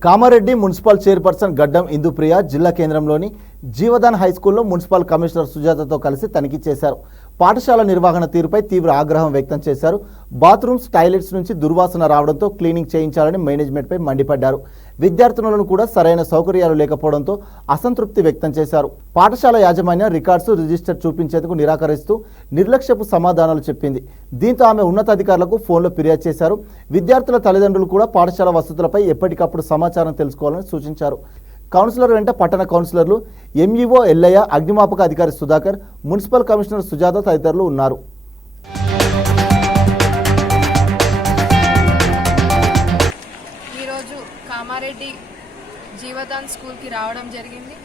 Kamareddy municipal chairperson గడ్డం ఇందుప్రియ జిల్లా కేంద్రంలోని జీవదాన్ హైస్కూల్లో మున్సిపల్ కమిషనర్ సుజాతతో కలిసి తనిఖీ చేశారు. పాఠశాల నిర్వహణ తీరుపై తీవ్ర ఆగ్రహం వ్యక్తం చేశారు. బాత్రూమ్స్, టాయిలెట్స్ నుంచి దుర్వాసన రావడంతో క్లీనింగ్ చేయించాలని మేనేజ్మెంట్పై మండిపడ్డారు. విద్యార్థులను కూడా సరైన సౌకర్యాలు లేకపోవడంతో అసంతృప్తి వ్యక్తం చేశారు. పాఠశాల యాజమాన్యం రికార్డ్స్, రిజిస్టర్ చూపించేందుకు నిరాకరిస్తూ నిర్లక్ష్యపు సమాధానాలు చెప్పింది. దీంతో ఆమె ఉన్నతాధికారులకు ఫోన్లో ఫిర్యాదు చేశారు. విద్యార్థుల తల్లిదండ్రులు కూడా పాఠశాల వసతులపై ఎప్పటికప్పుడు సమాచారం తెలుసుకోవాలని సూచించారు. కౌన్సిలర్ వెంట పట్టణ కౌన్సిలర్లు, ఎంఈఓ ఎల్లయ్య, అగ్నిమాపక అధికారి సుధాకర్, మున్సిపల్ కమిషనర్ సుజాత తదితరులు ఉన్నారు. ఈరోజు కామారెడ్డి జీవదాన్ స్కూల్కి రావడం జరిగింది.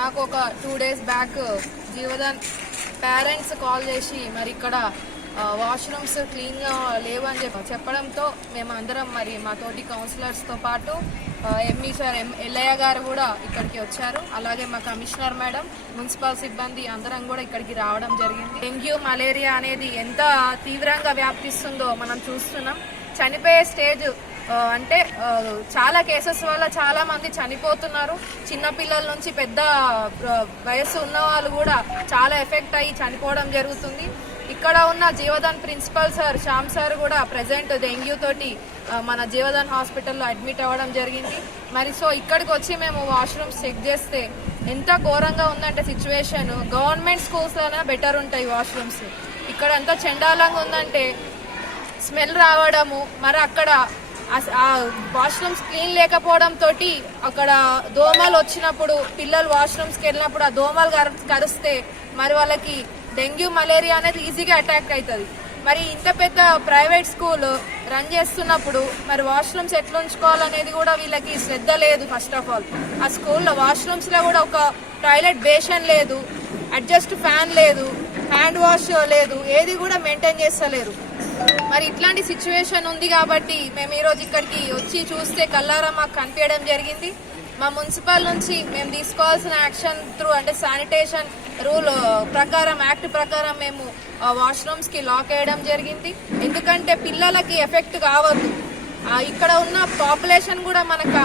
నాకు ఒక 2 days back Jeevadan parents call చేసి మరి ఇక్కడ వాష్రూమ్స్ క్లీన్గా లేవని చెప్పడంతో మేము అందరం మరి మా తోటి కౌన్సిలర్స్తో పాటు ఎంఈ సార్ ఎల్లయ్య గారు కూడా ఇక్కడికి వచ్చారు. అలాగే మా కమిషనర్ మేడం, మున్సిపల్ సిబ్బంది అందరం కూడా ఇక్కడికి రావడం జరిగింది. డెంగ్యూ, మలేరియా అనేది ఎంత తీవ్రంగా వ్యాప్తిస్తుందో మనం చూస్తున్నాం. చనిపోయే స్టేజ్ అంటే చాలా కేసెస్ వల్ల చాలా మంది చనిపోతున్నారు. చిన్నపిల్లల నుంచి పెద్ద వయస్సు ఉన్న వాళ్ళు కూడా చాలా ఎఫెక్ట్ అయ్యి చనిపోవడం జరుగుతుంది. ఇక్కడ ఉన్న Jeevadan principal sir Shyam sir కూడా ప్రెసెంట్ డెంగ్యూ తోటి మన జీవదాన్ హాస్పిటల్లో అడ్మిట్ అవ్వడం జరిగింది. మరి సో ఇక్కడికి వచ్చి మేము వాష్రూమ్స్ చెక్ చేస్తే ఎంత ఘోరంగా ఉందంటే సిచ్యువేషన్, గవర్నమెంట్ స్కూల్స్లోనే బెటర్ ఉంటాయి వాష్రూమ్స్. ఇక్కడ ఎంత చండాలంగా ఉందంటే స్మెల్ రావడము, మరి అక్కడ ఆ వాష్రూమ్స్ క్లీన్ లేకపోవడం తోటి అక్కడ దోమలు వచ్చినప్పుడు, పిల్లలు వాష్రూమ్స్కి వెళ్ళినప్పుడు ఆ దోమలు కరిస్తే మరి వాళ్ళకి డెంగ్యూ, మలేరియా అనేది ఈజీగా అటాక్ అవుతుంది. మరి ఇంత పెద్ద ప్రైవేట్ స్కూల్ రన్ చేస్తున్నప్పుడు మరి వాష్రూమ్స్ ఎట్లా ఉంచుకోవాలనేది కూడా వీళ్ళకి శ్రద్ధ లేదు. ఫస్ట్ ఆఫ్ ఆల్ ఆ స్కూల్లో వాష్రూమ్స్లో కూడా ఒక టాయిలెట్ బేషన్ లేదు, అడ్జస్ట్ ఫ్యాన్ లేదు, హ్యాండ్ వాష్ లేదు, ఏది కూడా మెయింటైన్ చేస్తలేరు. మరి ఇట్లాంటి సిచ్యువేషన్ ఉంది కాబట్టి మేము ఈరోజు ఇక్కడికి వచ్చి చూస్తే కల్లారా మాకు కనిపించడం జరిగింది. మా మున్సిపల్ నుంచి మేము తీసుకోవాల్సిన యాక్షన్ త్రూ అంటే శానిటేషన్ రూల్ ప్రకారం, యాక్ట్ ప్రకారం మేము వాష్రూమ్స్కి లాక్ వేయడం జరిగింది. ఎందుకంటే పిల్లలకి ఎఫెక్ట్ కావద్దు. ఇక్కడ ఉన్న పాపులేషన్ కూడా మనకు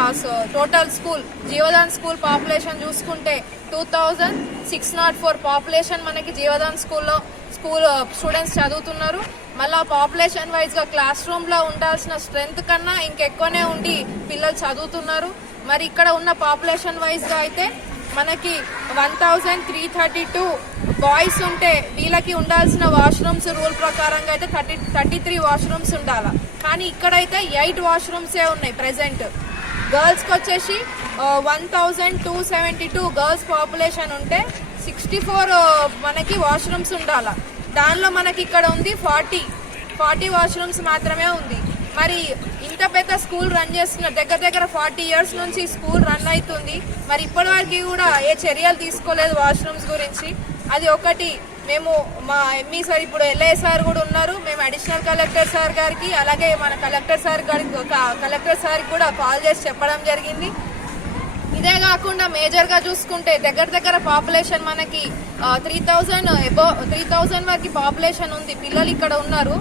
total school Jeevadan school population చూసుకుంటే 2604 పాపులేషన్ మనకి జీవదాన్ స్కూల్ స్టూడెంట్స్ చదువుతున్నారు. మళ్ళీ పాపులేషన్ వైజ్గా క్లాస్ రూమ్లో ఉండాల్సిన స్ట్రెంత్ కన్నా ఇంకెక్కువనే ఉండి పిల్లలు చదువుతున్నారు. మరి ఇక్కడ ఉన్న పాపులేషన్ వైజ్గా అయితే మనకి 1332 బాయ్స్ ఉంటే వీళ్ళకి ఉండాల్సిన వాష్రూమ్స్ రూల్ ప్రకారంగా అయితే 33 వాష్రూమ్స్ ఉండాలి. కానీ ఇక్కడైతే 8 వాష్రూమ్సే ఉన్నాయి ప్రెసెంట్. గర్ల్స్కి వచ్చేసి 1272 గర్ల్స్ పాపులేషన్ ఉంటే 64 మనకి వాష్రూమ్స్ ఉండాలి. దానిలో మనకి ఇక్కడ ఉంది 40 వాష్రూమ్స్ మాత్రమే ఉంది. మరి ఇంత పెద్ద స్కూల్ రన్ చేస్తున్న దగ్గర 40 years నుంచి స్కూల్ రన్ అవుతుంది. మరి ఇప్పటి వరకు కూడా ఏ చర్యలు తీసుకోలేదు వాష్రూమ్స్ గురించి. అది ఒకటి. మేము మా ఎంఈ సార్, ఇప్పుడు ఎల్ఐ సార్ కూడా ఉన్నారు, మేము అడిషనల్ కలెక్టర్ సార్ గారికి అలాగే మన కలెక్టర్ సార్కి కూడా కాల్ చేసి చెప్పడం జరిగింది. ఇదే కాకుండా మేజర్గా చూసుకుంటే దగ్గర పాపులేషన్ మనకి 3000 వరకు పాపులేషన్ ఉంది. పిల్లలు ఇక్కడ ఉన్నారు.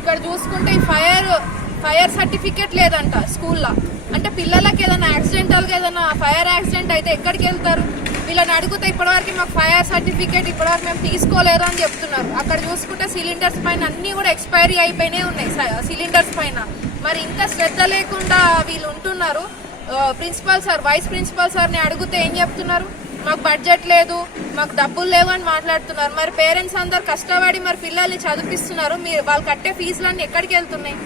ఇక్కడ చూసుకుంటే ఫైర్ సర్టిఫికేట్ లేదంట స్కూల్లో. అంటే పిల్లలకి ఏదైనా యాక్సిడెంటల్గా ఏదైనా ఫైర్ యాక్సిడెంట్ అయితే ఎక్కడికి వెళ్తారు? వీళ్ళని అడిగితే ఇప్పటివరకు మాకు ఫైర్ సర్టిఫికేట్ ఇప్పటివరకు మేము తీసుకోలేదు అని చెప్తున్నారు. అక్కడ చూసుకుంటే సిలిండర్స్ పైన అన్నీ కూడా ఎక్స్పైరీ అయిపోయినాయి ఉన్నాయి సిలిండర్స్ పైన. మరి ఇంత శ్రద్ధ లేకుండా వీళ్ళు ఉంటున్నారు. ప్రిన్సిపల్ సార్, వైస్ ప్రిన్సిపల్ సార్ని అడిగితే ఏం చెప్తున్నారు? మాకు బడ్జెట్ లేదు, మాకు డబ్బులు లేవు అని మాట్లాడుతున్నారు. మరి పేరెంట్స్ అందరు కష్టపడి మరి పిల్లల్ని చదివిస్తున్నారు. మీరు వాళ్ళు కట్టే ఫీజులన్నీ ఎక్కడికి వెళ్తున్నాయి?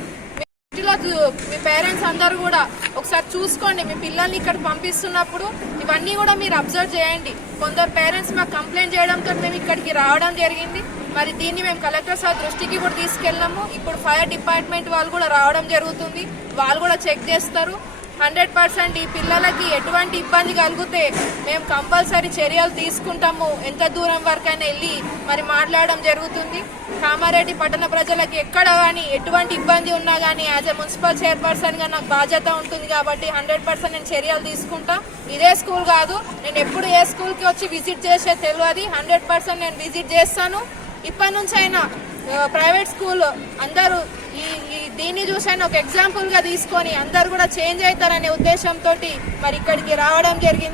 మీ పేరెంట్స్ అందరూ కూడా ఒకసారి చూసుకోండి. మీ పిల్లల్ని ఇక్కడ పంపిస్తున్నప్పుడు ఇవన్నీ కూడా మీరు అబ్జర్వ్ చేయండి. కొందరు పేరెంట్స్ మాకు కంప్లైంట్ చేయడంతో మేము ఇక్కడికి రావడం జరిగింది. మరి దీన్ని మేము కలెక్టర్ సార్ దృష్టికి కూడా తీసుకెళ్ళాము. ఇప్పుడు ఫైర్ డిపార్ట్మెంట్ వాళ్ళు కూడా రావడం జరుగుతుంది. వాళ్ళు కూడా చెక్ చేస్తారు. 100% ఈ పిల్లలకి ఎటువంటి ఇబ్బంది కలిగితే మేము కంపల్సరీ చర్యలు తీసుకుంటాము. ఎంత దూరం వరకైనా వెళ్ళి మరి మాట్లాడడం జరుగుతుంది. కామారెడ్డి పట్టణ ప్రజలకి ఎక్కడ కానీ ఎటువంటి ఇబ్బంది ఉన్నా కానీ యాజ్ ఎ మున్సిపల్ చైర్పర్సన్గా నాకు బాధ్యత ఉంటుంది కాబట్టి 100% నేను చర్యలు తీసుకుంటా. ఇదే స్కూల్ కాదు, నేను ఎప్పుడు ఏ స్కూల్కి వచ్చి విజిట్ చేసే తెలియదు. 100% నేను విజిట్ చేస్తాను. ఇప్పటి నుంచి అయినా ప్రైవేట్ స్కూల్ అందరూ దీన్ని చూసాను ఒక ఎగ్జాంపుల్గా తీసుకొని అందరు కూడా చేంజ్ అవుతారనే ఉద్దేశంతో మరి ఇక్కడికి రావడం జరిగింది.